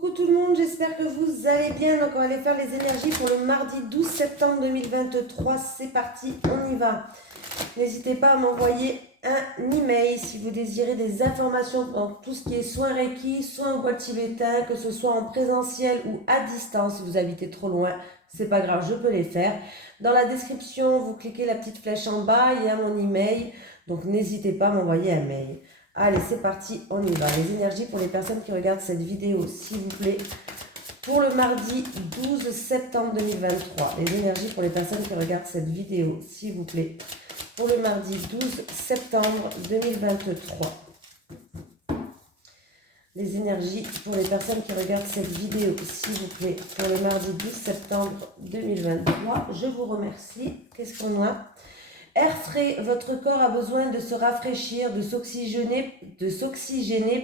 Coucou tout le monde, j'espère que vous allez bien. Donc on va aller faire les énergies pour le mardi 12 septembre 2023. C'est parti, on y va. N'hésitez pas à m'envoyer un email si vous désirez des informations dans tout ce qui est soins Reiki, soins au bois tibétain, que ce soit en présentiel ou à distance. Si vous habitez trop loin, c'est pas grave, je peux les faire. Dans la description, vous cliquez la petite flèche en bas, il y a mon email. Donc n'hésitez pas à m'envoyer un mail. Allez, c'est parti, on y va. Les énergies pour les personnes qui regardent cette vidéo, s'il vous plaît. Pour le mardi 12 septembre 2023. Les énergies pour les personnes qui regardent cette vidéo, s'il vous plaît. Pour le mardi 12 septembre 2023. Les énergies pour les personnes qui regardent cette vidéo, s'il vous plaît. Pour le mardi 12 septembre 2023. Je vous remercie. Qu'est-ce qu'on a ? Air frais, votre corps a besoin de se rafraîchir, de s'oxygéner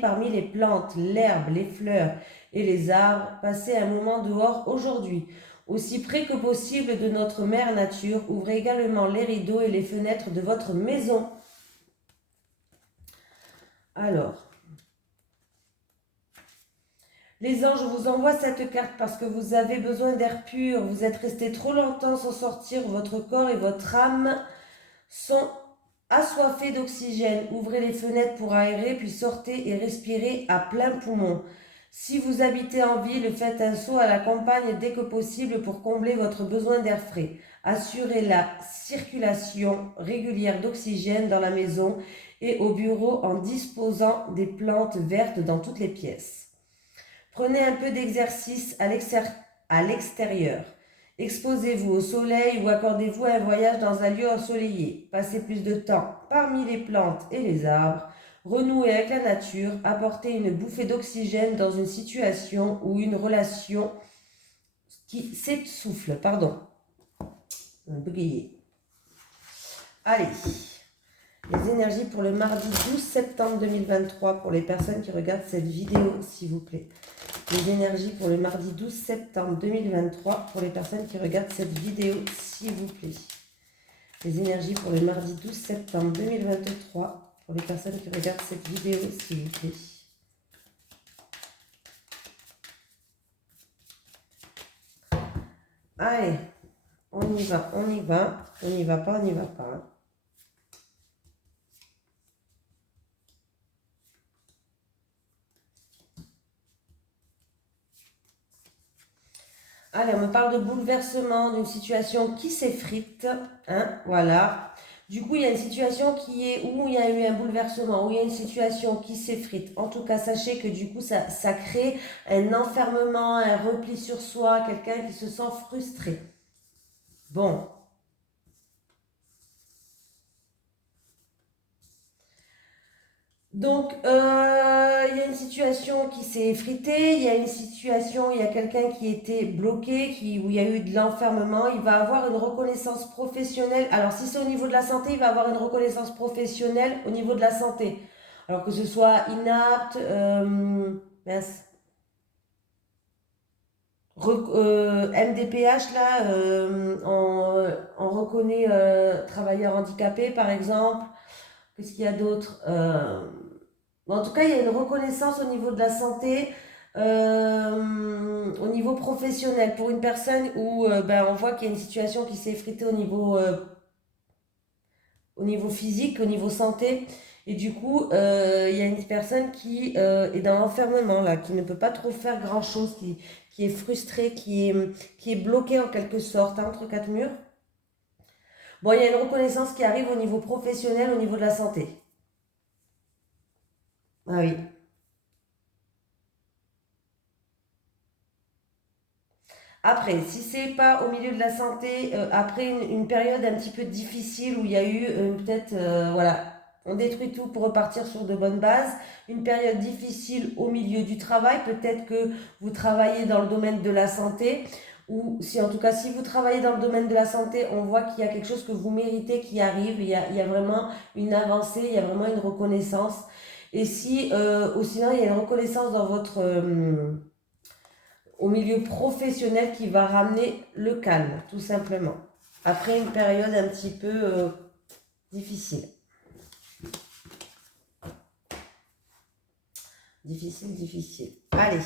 parmi les plantes, l'herbe, les fleurs et les arbres. Passez un moment dehors aujourd'hui. Aussi près que possible de notre mère nature, ouvrez également les rideaux et les fenêtres de votre maison. Alors, les anges vous envoient cette carte parce que vous avez besoin d'air pur. Vous êtes resté trop longtemps sans sortir. Votre corps et votre âme sont assoiffés d'oxygène. Ouvrez les fenêtres pour aérer, puis sortez et respirez à plein poumon. Si vous habitez en ville, faites un saut à la campagne dès que possible pour combler votre besoin d'air frais. Assurez la circulation régulière d'oxygène dans la maison et au bureau en disposant des plantes vertes dans toutes les pièces. Prenez un peu d'exercice à l'extérieur. Exposez-vous au soleil ou accordez-vous un voyage dans un lieu ensoleillé. Passez plus de temps parmi les plantes et les arbres. Renouez avec la nature. Apportez une bouffée d'oxygène dans une situation ou une relation qui s'essouffle. Pardon. Bégayé. Allez. Les énergies pour le mardi 12 septembre 2023 pour les personnes qui regardent cette vidéo, s'il vous plaît. Les énergies pour le mardi 12 septembre 2023 pour les personnes qui regardent cette vidéo, s'il vous plaît. Les énergies pour le mardi 12 septembre 2023 pour les personnes qui regardent cette vidéo, s'il vous plaît. Allez, on y va, on y va. On n'y va pas, on n'y va pas. Hein. Allez, on me parle de bouleversement, d'une situation qui s'effrite, hein, voilà. Du coup, il y a une situation où il y a eu un bouleversement, où il y a une situation qui s'effrite. En tout cas, sachez que du coup, ça crée un enfermement, un repli sur soi, quelqu'un qui se sent frustré. Bon. Donc, il y a une situation qui s'est effritée, il y a une situation, il y a quelqu'un qui était bloqué, où il y a eu de l'enfermement, il va avoir une reconnaissance professionnelle. Alors, si c'est au niveau de la santé, il va avoir une reconnaissance professionnelle au niveau de la santé. Alors que ce soit inapte, mince, MDPH, là, on reconnaît travailleur handicapé, par exemple. Qu'est-ce qu'il y a d'autre en tout cas, il y a une reconnaissance au niveau de la santé, au niveau professionnel. Pour une personne où on voit qu'il y a une situation qui s'est effritée au niveau physique, au niveau santé. Et du coup, il y a une personne qui est dans l'enfermement, là, qui ne peut pas trop faire grand-chose, qui est frustrée, qui est bloquée en quelque sorte, hein, entre quatre murs. Bon, il y a une reconnaissance qui arrive au niveau professionnel, au niveau de la santé. Ah oui. Après, si c'est pas au milieu de la santé, après une période un petit peu difficile où il y a eu peut-être, voilà, on détruit tout pour repartir sur de bonnes bases. Une période difficile au milieu du travail, peut-être que vous travaillez dans le domaine de la santé, ou si en tout cas si vous travaillez dans le domaine de la santé, on voit qu'il y a quelque chose que vous méritez qui arrive, il y a vraiment une avancée, il y a vraiment une reconnaissance. Et si, ou sinon il y a une reconnaissance dans votre au milieu professionnel qui va ramener le calme, tout simplement. Après une période un petit peu difficile. Difficile. Allez,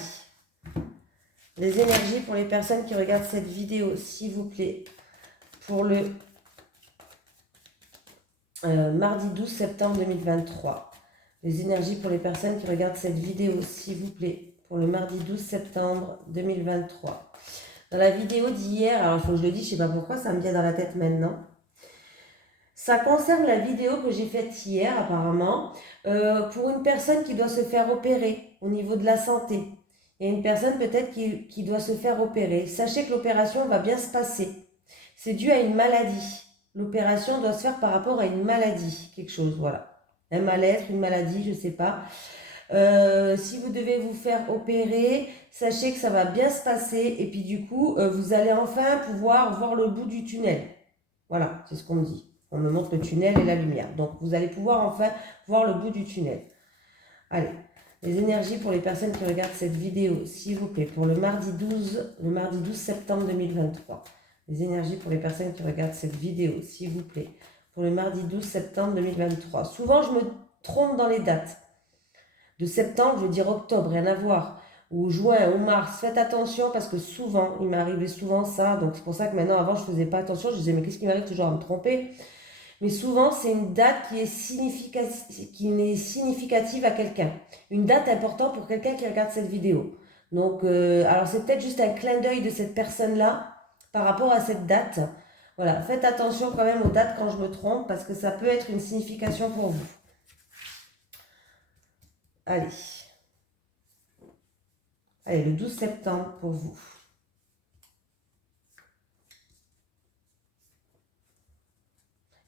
Les énergies pour les personnes qui regardent cette vidéo, s'il vous plaît, pour le mardi 12 septembre 2023. Les énergies pour les personnes qui regardent cette vidéo, s'il vous plaît, pour le mardi 12 septembre 2023. Dans la vidéo d'hier, alors il faut que je le dise, je ne sais pas pourquoi, ça me vient dans la tête maintenant. Ça concerne la vidéo que j'ai faite hier, apparemment, pour une personne qui doit se faire opérer au niveau de la santé. Il y a une personne peut-être qui doit se faire opérer. Sachez que l'opération va bien se passer. C'est dû à une maladie. L'opération doit se faire par rapport à une maladie, quelque chose, voilà. Un mal-être, une maladie, je ne sais pas. Si vous devez vous faire opérer, sachez que ça va bien se passer. Et puis du coup, vous allez enfin pouvoir voir le bout du tunnel. Voilà, c'est ce qu'on me dit. On me montre le tunnel et la lumière. Donc, vous allez pouvoir enfin voir le bout du tunnel. Allez, les énergies pour les personnes qui regardent cette vidéo, s'il vous plaît, pour le mardi 12 septembre 2023. Les énergies pour les personnes qui regardent cette vidéo, s'il vous plaît, pour le mardi 12 septembre 2023. Souvent, je me trompe dans les dates. De septembre, je veux dire octobre, rien à voir. Ou juin, ou mars, faites attention parce que souvent, il m'arrivait souvent ça. Donc, c'est pour ça que maintenant, avant, je ne faisais pas attention. Je disais, mais qu'est-ce qui m'arrive toujours à me tromper? Mais souvent, c'est une date qui est significative à quelqu'un. Une date importante pour quelqu'un qui regarde cette vidéo. Donc, alors c'est peut-être juste un clin d'œil de cette personne-là par rapport à cette date. Voilà, faites attention quand même aux dates quand je me trompe parce que ça peut être une signification pour vous. Allez. Allez, le 12 septembre pour vous.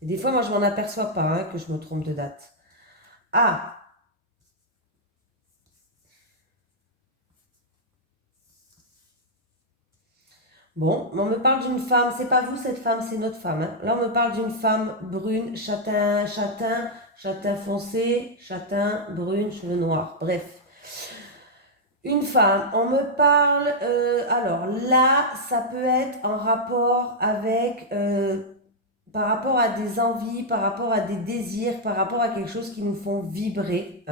Et des fois, moi, je ne m'en aperçois pas que je me trompe de date. Ah! Bon, on me parle d'une femme, c'est pas vous cette femme, c'est notre femme. Là, on me parle d'une femme brune, châtain foncé, châtain, brune, cheveux noirs. Bref. Une femme, on me parle, alors là, ça peut être en rapport avec, par rapport à des envies, par rapport à des désirs, par rapport à quelque chose qui nous font vibrer.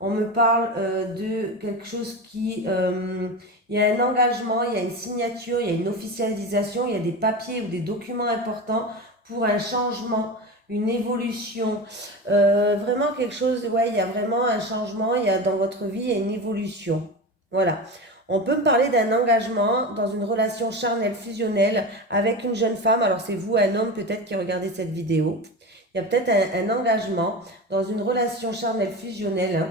On me parle de quelque chose qui... il y a un engagement, il y a une signature, il y a une officialisation, il y a des papiers ou des documents importants pour un changement, une évolution. Vraiment quelque chose, ouais, il y a vraiment un changement, il y a dans votre vie, il y a une évolution. Voilà. On peut me parler d'un engagement dans une relation charnelle, fusionnelle avec une jeune femme. Alors c'est vous, un homme peut-être qui regardez cette vidéo. Il y a peut-être un engagement dans une relation charnelle, fusionnelle.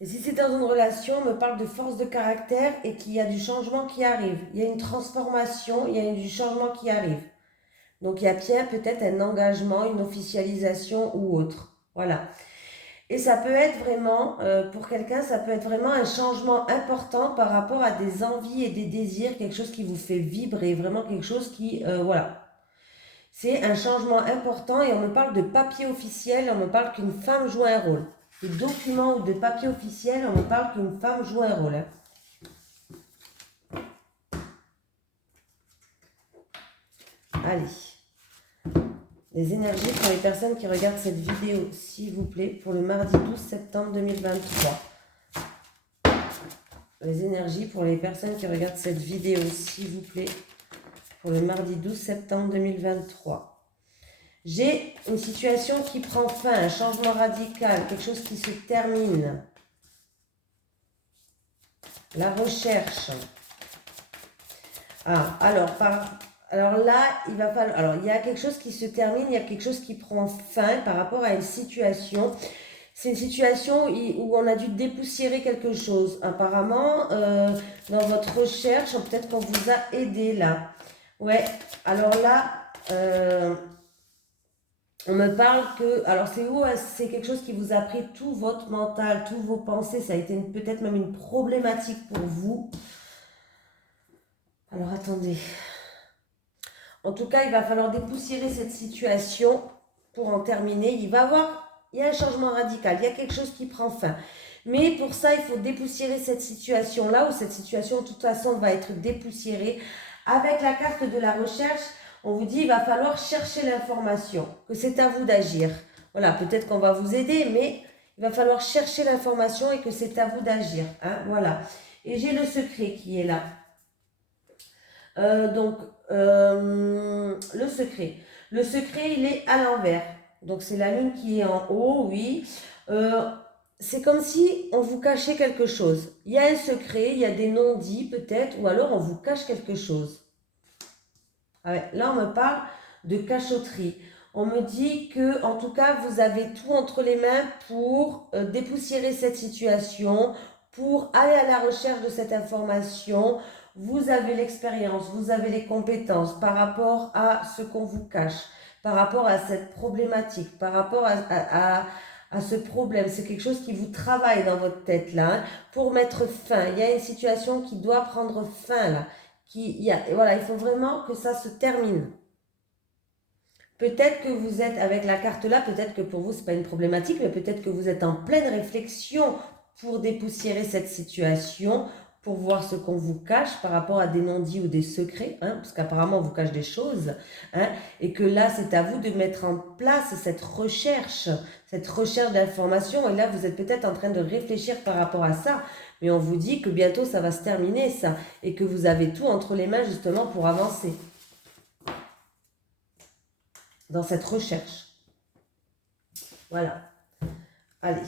Et si c'est dans une relation, on me parle de force de caractère et qu'il y a du changement qui arrive. Il y a une transformation, il y a du changement qui arrive. Donc il y a bien peut-être un engagement, une officialisation ou autre. Voilà. Et ça peut être vraiment, pour quelqu'un, ça peut être vraiment un changement important par rapport à des envies et des désirs, quelque chose qui vous fait vibrer, vraiment quelque chose qui, voilà. C'est un changement important et on me parle de papier officiel, on me parle qu'une femme joue un rôle. De documents ou de papier officiel, on me parle qu'une femme joue un rôle. Allez. Les énergies pour les personnes qui regardent cette vidéo, s'il vous plaît, pour le mardi 12 septembre 2023. Les énergies pour les personnes qui regardent cette vidéo, s'il vous plaît, pour le mardi 12 septembre 2023. J'ai une situation qui prend fin, un changement radical, quelque chose qui se termine. La recherche. Ah, alors là, il va falloir... Alors, il y a quelque chose qui se termine, il y a quelque chose qui prend fin par rapport à une situation. C'est une situation où on a dû dépoussiérer quelque chose. Apparemment, dans votre recherche, peut-être qu'on vous a aidé là. Ouais, alors là... on me parle que, alors c'est où, c'est quelque chose qui vous a pris tout votre mental, tous vos pensées, ça a été peut-être même une problématique pour vous. Alors attendez. En tout cas, il va falloir dépoussiérer cette situation pour en terminer. Il y a un changement radical, il y a quelque chose qui prend fin. Mais pour ça, il faut dépoussiérer cette situation-là, où cette situation, de toute façon, va être dépoussiérée. Avec la carte de la recherche, on vous dit, il va falloir chercher l'information, que c'est à vous d'agir. Voilà, peut-être qu'on va vous aider, mais il va falloir chercher l'information et que c'est à vous d'agir. Hein, voilà. Et j'ai le secret qui est là. Le secret. Le secret, il est à l'envers. Donc, c'est la lune qui est en haut, oui. C'est comme si on vous cachait quelque chose. Il y a un secret, il y a des non-dits peut-être, ou alors on vous cache quelque chose. Ah ouais, là, on me parle de cachotterie. On me dit que, en tout cas, vous avez tout entre les mains pour dépoussiérer cette situation, pour aller à la recherche de cette information. Vous avez l'expérience, vous avez les compétences par rapport à ce qu'on vous cache, par rapport à cette problématique, par rapport à ce problème. C'est quelque chose qui vous travaille dans votre tête là, hein, pour mettre fin. Il y a une situation qui doit prendre fin là. Voilà, il faut vraiment que ça se termine. Peut-être que vous êtes, avec la carte là, peut-être que pour vous, ce n'est pas une problématique, mais peut-être que vous êtes en pleine réflexion pour dépoussiérer cette situation, pour voir ce qu'on vous cache par rapport à des non-dits ou des secrets, hein, parce qu'apparemment, on vous cache des choses, hein, et que là, c'est à vous de mettre en place cette recherche d'information, et là, vous êtes peut-être en train de réfléchir par rapport à ça, mais on vous dit que bientôt, ça va se terminer, ça, et que vous avez tout entre les mains, justement, pour avancer dans cette recherche. Voilà. Allez.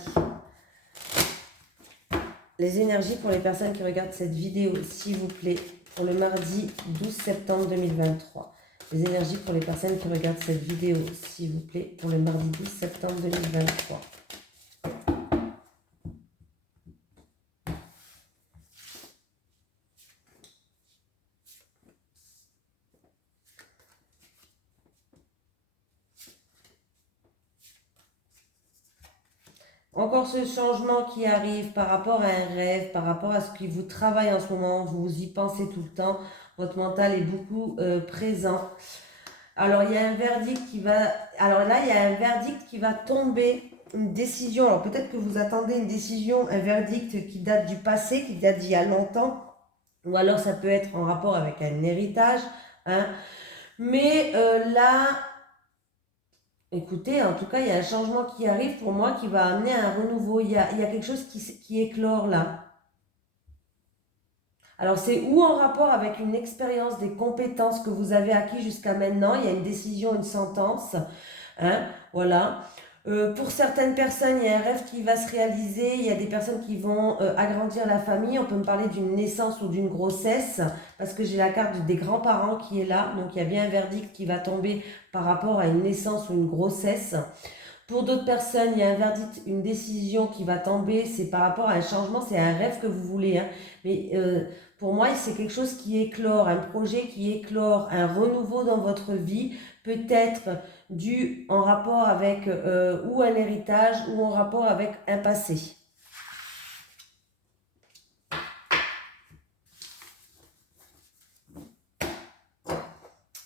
Les énergies pour les personnes qui regardent cette vidéo, s'il vous plaît, pour le mardi 12 septembre 2023. Les énergies pour les personnes qui regardent cette vidéo, s'il vous plaît, pour le mardi 12 septembre 2023. Encore ce changement qui arrive par rapport à un rêve, par rapport à ce qui vous travaille en ce moment, vous y pensez tout le temps, votre mental est beaucoup présent. Alors, il y a un verdict qui va... Alors là, il y a un verdict qui va tomber, une décision. Alors peut-être que vous attendez une décision, un verdict qui date du passé, qui date d'il y a longtemps, ou alors ça peut être en rapport avec un héritage, hein. Mais là... Écoutez, en tout cas, il y a un changement qui arrive pour moi qui va amener un renouveau. Il y a quelque chose qui éclore là. Alors, c'est ou en rapport avec une expérience, des compétences que vous avez acquis jusqu'à maintenant. Il y a une décision, une sentence. Hein, voilà. Pour certaines personnes, il y a un rêve qui va se réaliser. Il y a des personnes qui vont agrandir la famille. On peut me parler d'une naissance ou d'une grossesse parce que j'ai la carte des grands-parents qui est là. Donc, il y a bien un verdict qui va tomber par rapport à une naissance ou une grossesse. Pour d'autres personnes, il y a un verdict, une décision qui va tomber. C'est par rapport à un changement. C'est un rêve que vous voulez. Hein. Mais pour moi, c'est quelque chose qui éclore, un projet qui éclore, un renouveau dans votre vie. Peut-être dû en rapport avec ou un héritage ou en rapport avec un passé.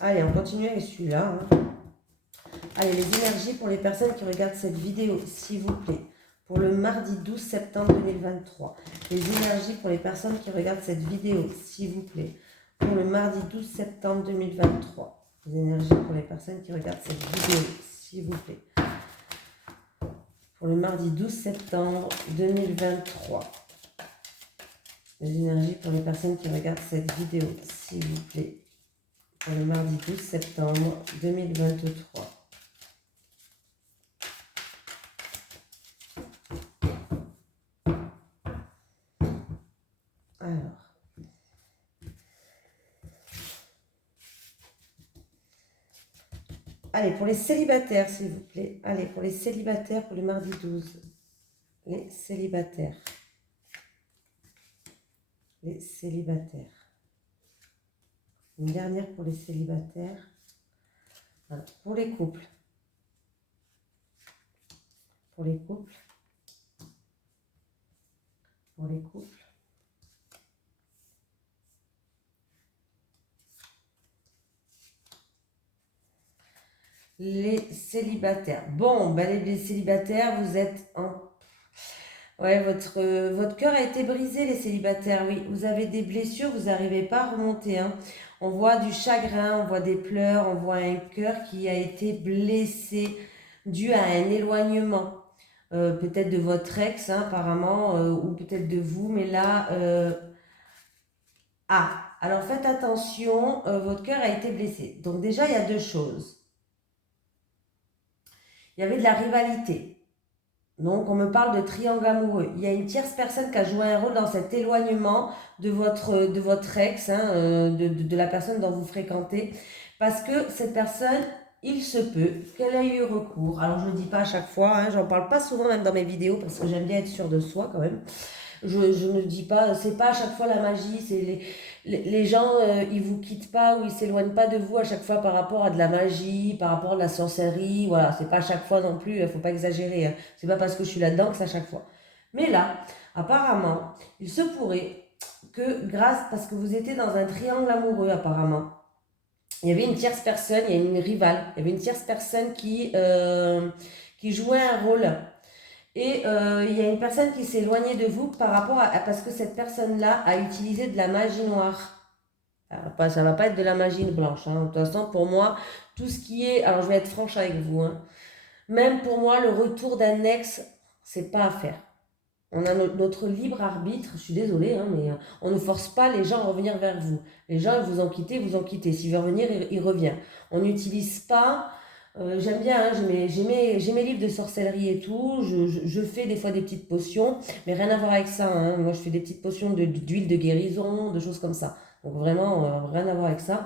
Allez, on continue avec celui-là. Hein. Allez, les énergies pour les personnes qui regardent cette vidéo, s'il vous plaît. Pour le mardi 12 septembre 2023. Les énergies pour les personnes qui regardent cette vidéo, s'il vous plaît. Pour le mardi 12 septembre 2023. Les énergies pour les personnes qui regardent cette vidéo, s'il vous plaît. Pour le mardi 12 septembre 2023. Les énergies pour les personnes qui regardent cette vidéo, s'il vous plaît. Pour le mardi 12 septembre 2023. Alors. Allez, pour les célibataires, s'il vous plaît. Allez, pour les célibataires, pour le mardi 12. Les célibataires. Les célibataires. Une dernière pour les célibataires. Voilà. Pour les couples. Pour les couples. Pour les couples. Les célibataires. Bon, ben les célibataires, vous êtes en... Ouais, votre cœur a été brisé, les célibataires, oui. Vous avez des blessures, vous n'arrivez pas à remonter. Hein. On voit du chagrin, on voit des pleurs, on voit un cœur qui a été blessé dû à un éloignement. peut-être de votre ex, hein, apparemment, ou peut-être de vous, mais là, alors faites attention, votre cœur a été blessé. Donc déjà, il y a deux choses. Il y avait de la rivalité. Donc, on me parle de triangle amoureux. Il y a une tierce personne qui a joué un rôle dans cet éloignement de votre ex, hein, de la personne dont vous fréquentez. Parce que cette personne, il se peut qu'elle ait eu recours. Alors, je ne le dis pas à chaque fois, hein, j'en parle pas souvent même dans mes vidéos parce que j'aime bien être sûre de soi quand même. Je ne dis pas, c'est pas à chaque fois la magie, c'est les gens, ils vous quittent pas ou ils s'éloignent pas de vous à chaque fois par rapport à de la magie, par rapport à de la sorcellerie, voilà, c'est pas à chaque fois non plus, faut pas exagérer, hein. C'est pas parce que je suis là-dedans que c'est à chaque fois. Mais là, apparemment, il se pourrait que parce que vous étiez dans un triangle amoureux apparemment, il y avait une tierce personne, il y a une rivale, il y avait une tierce personne qui jouait un rôle. Et il y a une personne qui s'est éloignée de vous par rapport parce que cette personne-là a utilisé de la magie noire. Alors, ça va pas être de la magie blanche, hein. De toute façon, pour moi, tout ce qui est... Alors, je vais être franche avec vous, hein. Même pour moi, le retour d'un ex, c'est pas à faire. On a notre libre arbitre, je suis désolée, hein, mais on ne force pas les gens à revenir vers vous. Les gens, ils vous ont quitté, ils vous ont quitté. S'il veut revenir, il revient. On n'utilise pas... j'aime bien, hein, j'ai mes livres de sorcellerie et tout. Je fais des fois des petites potions, mais rien à voir avec ça, hein. Moi, je fais des petites potions d'huile de guérison, de choses comme ça. Donc vraiment, rien à voir avec ça.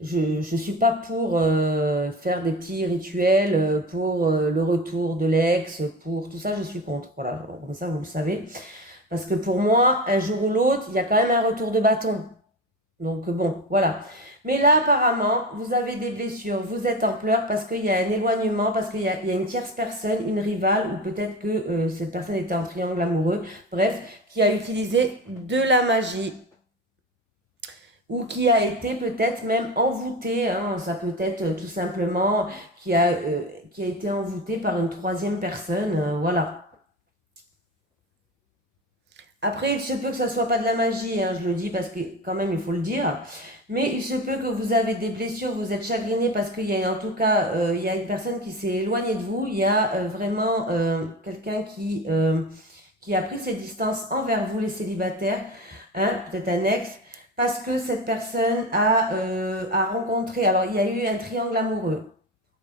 Je ne suis pas pour faire des petits rituels, pour le retour de l'ex, pour tout ça, je suis contre. Voilà, comme ça, vous le savez. Parce que pour moi, un jour ou l'autre, il y a quand même un retour de bâton. Donc bon, voilà. Mais là, apparemment, vous avez des blessures, vous êtes en pleurs parce qu'il y a un éloignement, parce qu'il y a une tierce personne, une rivale, ou peut-être que cette personne était en triangle amoureux, bref, qui a utilisé de la magie ou qui a été peut-être même envoûté, hein, ça peut être tout simplement qui a été envoûté par une troisième personne, voilà. Après, il se peut que ça soit pas de la magie, hein, je le dis parce que quand même il faut le dire, mais il se peut que vous avez des blessures, vous êtes chagriné parce qu'il y a en tout cas il y a une personne qui s'est éloignée de vous, il y a vraiment quelqu'un qui a pris ses distances envers vous les célibataires, hein, peut-être un ex, parce que cette personne a rencontré, alors il y a eu un triangle amoureux,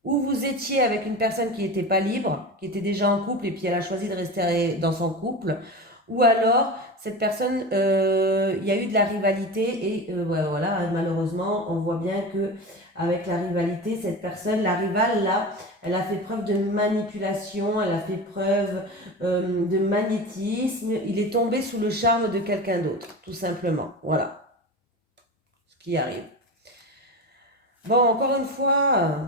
où vous étiez avec une personne qui n'était pas libre, qui était déjà en couple et puis elle a choisi de rester dans son couple, ou alors cette personne, il y a eu de la rivalité et ouais, voilà, hein, malheureusement, on voit bien que avec la rivalité, cette personne, la rivale là, elle a fait preuve de manipulation, elle a fait preuve de magnétisme, il est tombé sous le charme de quelqu'un d'autre, tout simplement. Voilà ce qui arrive. Bon, encore une fois,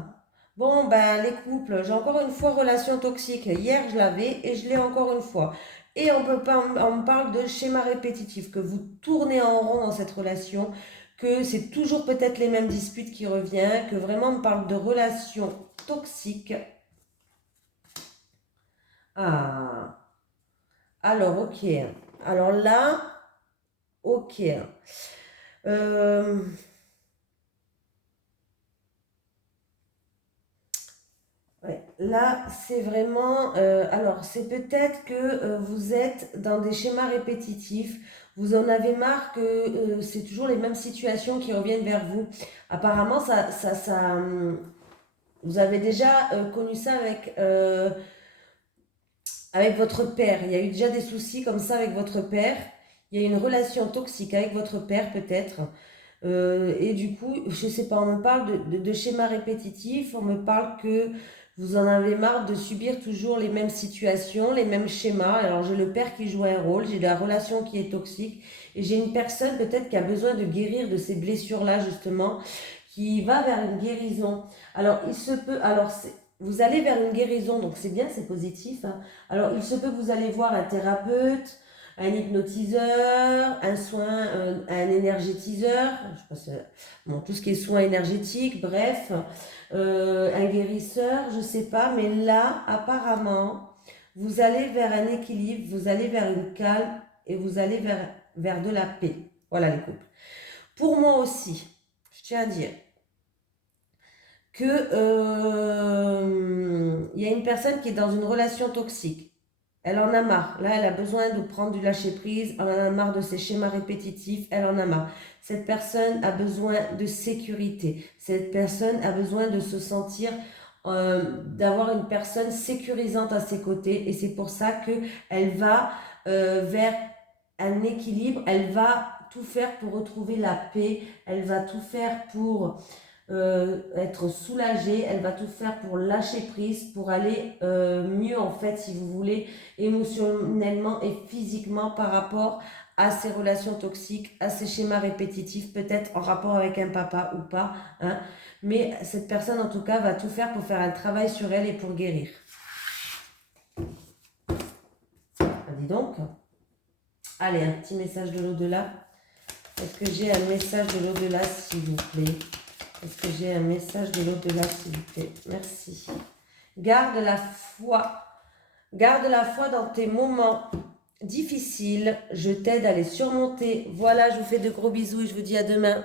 bon, ben, les couples, j'ai encore une fois relation toxique. Hier, je l'avais et je l'ai encore une fois. Et on peut pas, on me parle de schéma répétitif, que vous tournez en rond dans cette relation, que c'est toujours peut-être les mêmes disputes qui reviennent, que vraiment on me parle de relation toxique. Ah, alors, ok. Alors là, ok. Euh, Ouais, là, c'est vraiment... alors, c'est peut-être que vous êtes dans des schémas répétitifs. Vous en avez marre que c'est toujours les mêmes situations qui reviennent vers vous. Apparemment, vous avez déjà connu ça avec votre père. Il y a eu déjà des soucis comme ça avec votre père. Il y a une relation toxique avec votre père, peut-être. Et du coup, je sais pas, on me parle de schémas répétitifs, on me parle que vous en avez marre de subir toujours les mêmes situations, les mêmes schémas. Alors j'ai le père qui joue un rôle, j'ai la relation qui est toxique, et j'ai une personne peut-être qui a besoin de guérir de ces blessures-là, justement, qui va vers une guérison. Alors il se peut, vous allez vers une guérison, donc c'est bien, c'est positif, hein. Alors il se peut que vous allez voir un thérapeute, un hypnotiseur, un soin, un énergétiseur, je sais pas, bon, tout ce qui est soins énergétiques, bref, un guérisseur, je sais pas, mais là, apparemment, vous allez vers un équilibre, vous allez vers une calme et vous allez vers de la paix. Voilà les couples. Pour moi aussi, je tiens à dire que il y a une personne qui est dans une relation toxique. Elle en a marre. Là, elle a besoin de prendre du lâcher-prise. Elle en a marre de ses schémas répétitifs. Elle en a marre. Cette personne a besoin de sécurité. Cette personne a besoin de se sentir, d'avoir une personne sécurisante à ses côtés. Et c'est pour ça qu'elle va vers un équilibre. Elle va tout faire pour retrouver la paix. Elle va tout faire pour être soulagée, elle va tout faire pour lâcher prise, pour aller mieux en fait, si vous voulez, émotionnellement et physiquement par rapport à ses relations toxiques, à ses schémas répétitifs, peut-être en rapport avec un papa ou pas, hein. Mais cette personne en tout cas va tout faire pour faire un travail sur elle et pour guérir. Ah, dis donc. Allez, un petit message de l'au-delà. Est-ce que j'ai un message de l'au-delà, s'il vous plaît? Est-ce que j'ai un message de l'au-delà, s'il vous plaît? Merci. Garde la foi. Garde la foi dans tes moments difficiles. Je t'aide à les surmonter. Voilà, je vous fais de gros bisous et je vous dis à demain.